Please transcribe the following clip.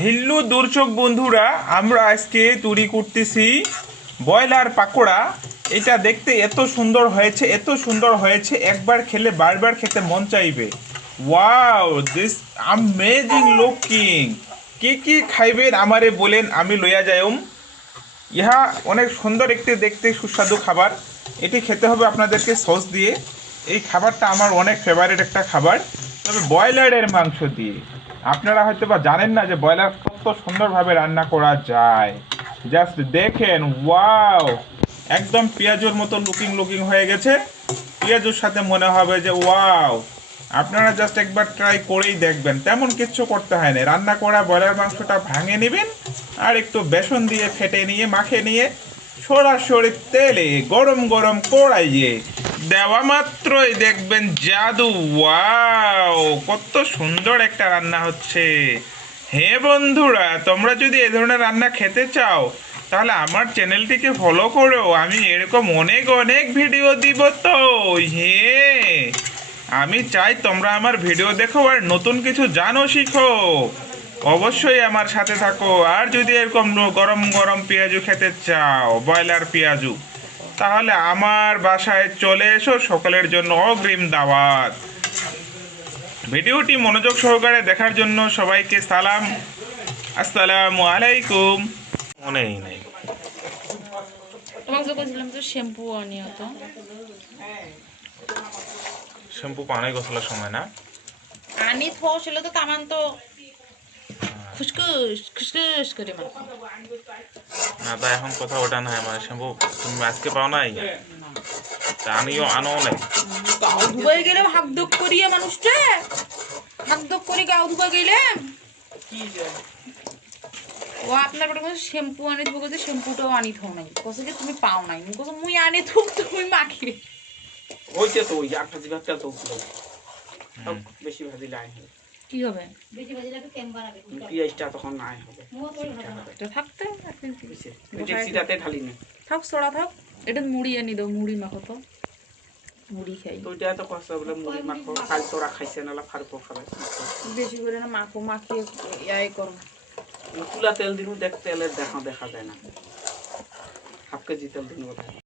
Hello দর্শক বন্ধুরা, আমরা আজকে তৈরি করতেছি ব্রয়লার পাকোড়া। এটা দেখতে এত সুন্দর হয়েছে, এত সুন্দর হয়েছে, একবার খেলে বারবার খেতে মন চাইবে। Wow, this amazing looking. কি কি খাইবেন আমারে বলেন, আমি লইয়া যাইম। ইহা অনেক সুন্দর একটি দেখতে সুস্বাদু খাবার। এটি খেতে হবে আপনাদেরকে সস দিয়ে। এই খাবারটা আমার অনেক ফেভারিট একটা খাবার, তবে ব্রয়লারের মাংস দিয়ে। আপনারা হয়তো বা জানেন না যে ব্রয়লার কত সুন্দরভাবে রান্না করা যায়। জাস্ট দেখেন, ওয়াও, একদম পেঁয়াজুর মতো লুকিং লুকিং হয়ে গেছে। পেঁয়াজুর সাথে মনে হবে যে ওয়াও। আপনারা জাস্ট একবার ট্রাই করেই দেখবেন, তেমন কিচ্ছু করতে হয় না। রান্না করা ব্রয়লার মাংসটা ভাঙে নেবেন, আর একটু বেসন দিয়ে ফেটে নিয়ে মাখে নিয়ে সরাসরি তেলে গরম গরম কড়াইয়ে দেওয়া মাত্রই দেখবেন জাদু। ওয়াও, কত সুন্দর একটা রান্না হচ্ছে। হে বন্ধুরা, তোমরা যদি এ ধরনের রান্না খেতে চাও তাহলে আমার চ্যানেলটিকে ফলো করো। আমি এরকম অনেক অনেক ভিডিও দিব তো। হে, আমি চাই তোমরা আমার ভিডিও দেখো আর নতুন কিছু জানো, শিখো। অবশ্যই আমার সাথে থাকো। আর যদি এরকম গরম গরম পেঁয়াজু খেতে চাও, ব্রয়লার পেঁয়াজু, তাহলে আমার বাসায় চলে এসো। সকলের জন্য অগ্রিম দাওয়াত। ভিডিওটি মনোযোগ সহকারে দেখার জন্য সবাইকে সালাম। আসসালামু আলাইকুম। মনেই নেই। তোমাকে যে বলছিলাম তো শ্যাম্পু আনিও তো। শ্যাম্পু পানাই গোসলার সময় না? আনি থো ছিল তো তামান তো খুশকুশ খুশকুশ করে মাখো। না, তা এখন কথা ওটা নয়। আমার শ্যাম্পু তুমি আজকে পাও নাই, তা আনিও আনো নাই। গাও ধুবাই গেলে হাক দক করিয়ে মানুষটা হাক দক করে গাও ধুবা গেলে ও আপনার বড় কথা শ্যাম্পু আনি থো, যে শ্যাম্পুটাও আনি থো নাই, কসে যে তুমি পাও নাই, কসে মুই আনি থো তুমি মাখি। ওইটা তো ওই আর ভাজি ভাতটা তো বেশি ভাজি লাই হবে। কি হবে? পেঁয়াজটা তখন নাই হবে। এটা থাকতে ডেক্সিটাতে ঢালি না থাক, সরা থাক। এটা মুড়ি আনি দাও, মুড়ি মাখো তো, মুড়ি খাই। তো ওইটা তো কষ্ট বলে মুড়ি মাখো। কাল তোরা খাইছে না ফারপো খাবে বেশি করে না মাখো, মাখিয়ে ইয়াই করো। তুলা তেল দিন দেখ, তেলের দেখা দেখা যায় না। হাফ কেজি তেল দিন বোধ হয়।